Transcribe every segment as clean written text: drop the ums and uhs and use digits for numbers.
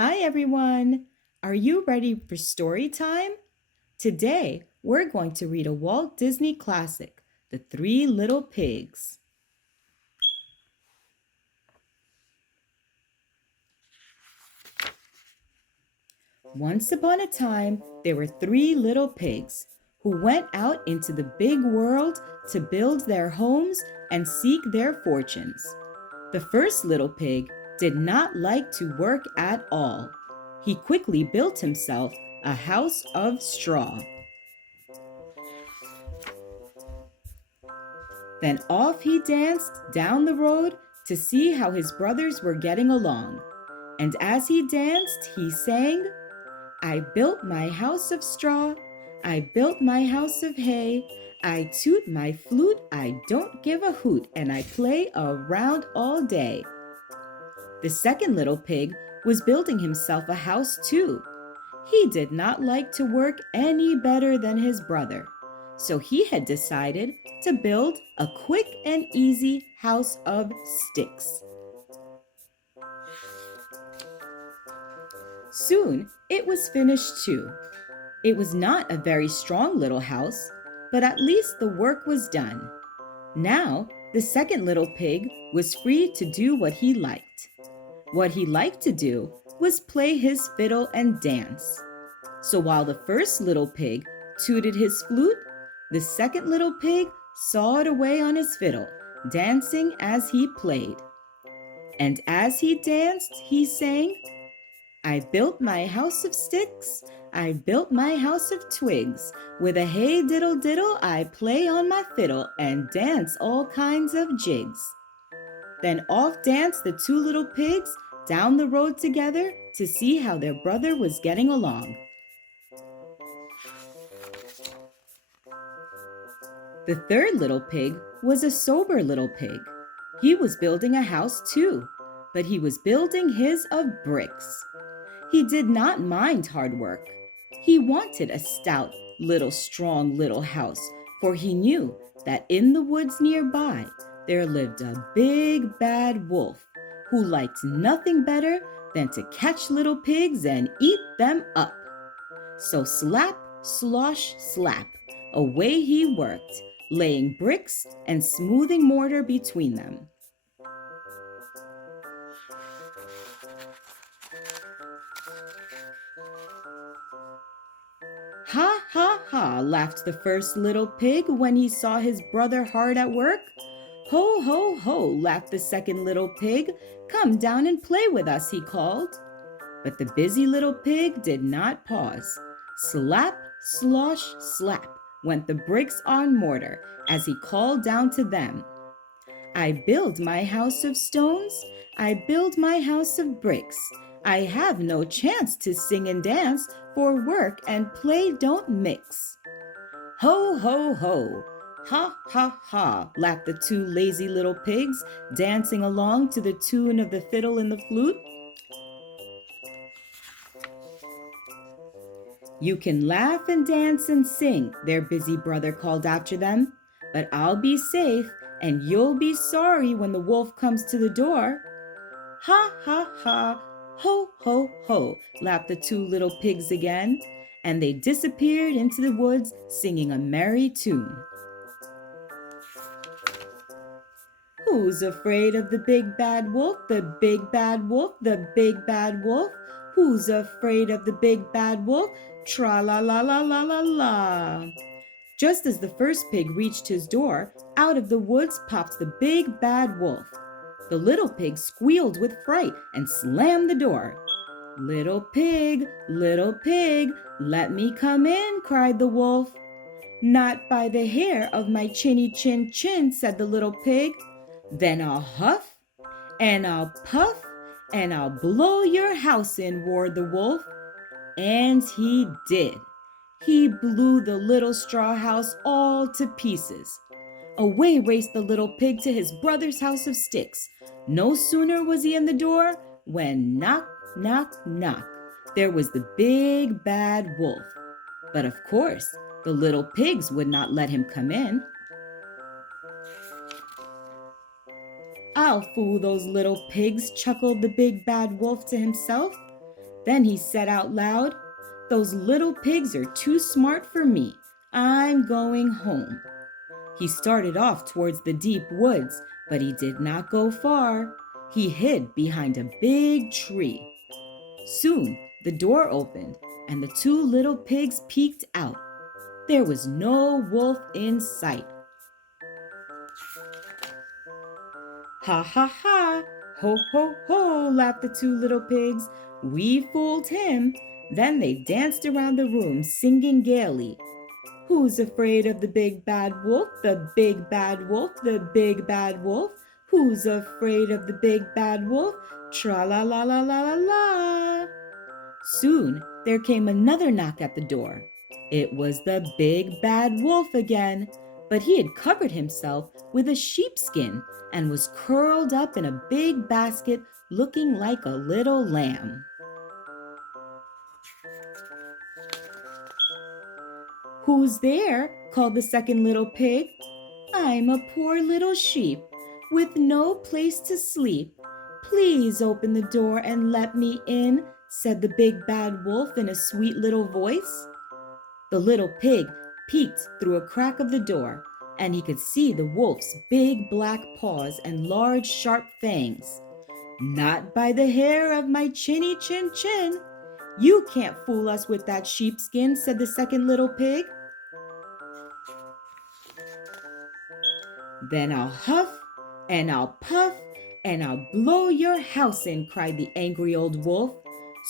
Hi, everyone. Are you ready for story time? Today, we're going to read a Walt Disney classic, The Three Little Pigs. Once upon a time, there were three little pigs who went out into the big world to build their homes and seek their fortunes. The first little pig did not like to work at all. He quickly built himself a house of straw. Then off he danced down the road to see how his brothers were getting along. And as he danced, he sang, I built my house of straw, I built my house of hay, I toot my flute, I don't give a hoot, and I play around all day. The second little pig was building himself a house too. He did not like to work any better than his brother, so he had decided to build a quick and easy house of sticks. Soon it was finished too. It was not a very strong little house, but at least the work was done. Now the second little pig was free to do what he liked. What he liked to do was play his fiddle and dance. So while the first little pig tooted his flute, the second little pig sawed away on his fiddle, dancing as he played. And as he danced, he sang, I built my house of sticks, I built my house of twigs. With a hey diddle diddle, I play on my fiddle and dance all kinds of jigs. Then off danced the two little pigs down the road together to see how their brother was getting along. The third little pig was a sober little pig. He was building a house too, but he was building his of bricks. He did not mind hard work. He wanted a stout, strong little house, for he knew that in the woods nearby there lived a big bad wolf who liked nothing better than to catch little pigs and eat them up. So slap, slosh, slap, away he worked, laying bricks and smoothing mortar between them. Ha, ha, ha, laughed the first little pig when he saw his brother hard at work. Ho, ho, ho, laughed the second little pig. Come down and play with us, he called. But the busy little pig did not pause. Slap, slosh, slap went the bricks on mortar as he called down to them. I build my house of stones, I build my house of bricks. I have no chance to sing and dance, for work and play don't mix. Ho, ho, ho! Ha, ha, ha, laughed the two lazy little pigs, dancing along to the tune of the fiddle and the flute. You can laugh and dance and sing, their busy brother called after them, but I'll be safe and you'll be sorry when the wolf comes to the door. Ha, ha, ha, ho, ho, ho, laughed the two little pigs again, and they disappeared into the woods singing a merry tune. Who's afraid of the big bad wolf, the big bad wolf, the big bad wolf? Who's afraid of the big bad wolf? Tra-la-la-la-la-la-la. Just as the first pig reached his door, out of the woods popped the big bad wolf. The little pig squealed with fright and slammed the door. Little pig, let me come in, cried the wolf. Not by the hair of my chinny chin chin, said the little pig. Then I'll huff, and I'll puff, and I'll blow your house in, roared the wolf. And he did. He blew the little straw house all to pieces. Away raced the little pig to his brother's house of sticks. No sooner was he in the door when knock, knock, knock, there was the big bad wolf. But of course, the little pigs would not let him come in. I'll fool those little pigs, chuckled the big bad wolf to himself. Then he said out loud, "Those little pigs are too smart for me. I'm going home." He started off towards the deep woods, but he did not go far. He hid behind a big tree. Soon the door opened, and the two little pigs peeked out. There was no wolf in sight. "Ha ha ha! Ho ho ho!" laughed the two little pigs. "We fooled him." Then they danced around the room singing gaily, "Who's afraid of the big bad wolf? The big bad wolf, the big bad wolf. Who's afraid of the big bad wolf? Tra la la la la la la." Soon there came another knock at the door. It was the big bad wolf again, but he had covered himself with a sheepskin and was curled up in a big basket looking like a little lamb. "Who's there?" called the second little pig. "I'm a poor little sheep with no place to sleep. Please open the door and let me in," said the big bad wolf in a sweet little voice. The little pig peeked through a crack of the door, and he could see the wolf's big black paws and large sharp fangs. "Not by the hair of my chinny chin chin. You can't fool us with that sheepskin," said the second little pig. "Then I'll huff and I'll puff and I'll blow your house in," cried the angry old wolf.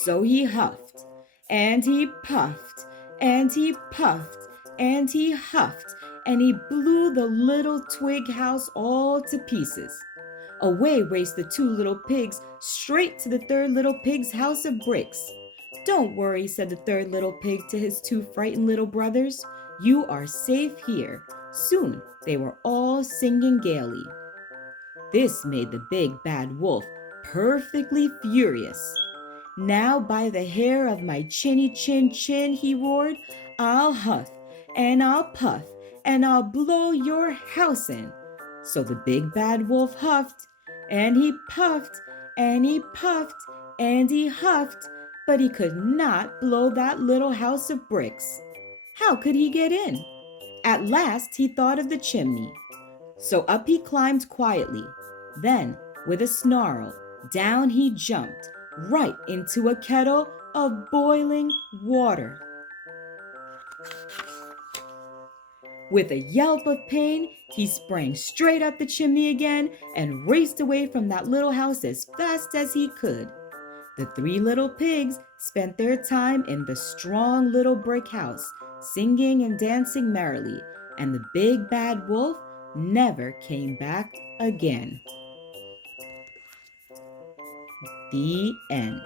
So he huffed and he puffed and he puffed and he huffed, and he blew the little twig house all to pieces. Away raced the two little pigs straight to the third little pig's house of bricks. "Don't worry," said the third little pig to his two frightened little brothers. "You are safe here." Soon they were all singing gaily. This made the big bad wolf perfectly furious. "Now by the hair of my chinny chin chin," he roared, "I'll huff and I'll puff and I'll blow your house in." So the big bad wolf huffed and he puffed and he puffed and he huffed, but he could not blow that little house of bricks. How could he get in? At last he thought of the chimney. So up he climbed quietly. Then, with a snarl, down he jumped, right into a kettle of boiling water. With a yelp of pain, he sprang straight up the chimney again and raced away from that little house as fast as he could. The three little pigs spent their time in the strong little brick house, singing and dancing merrily, and the big bad wolf never came back again. The end.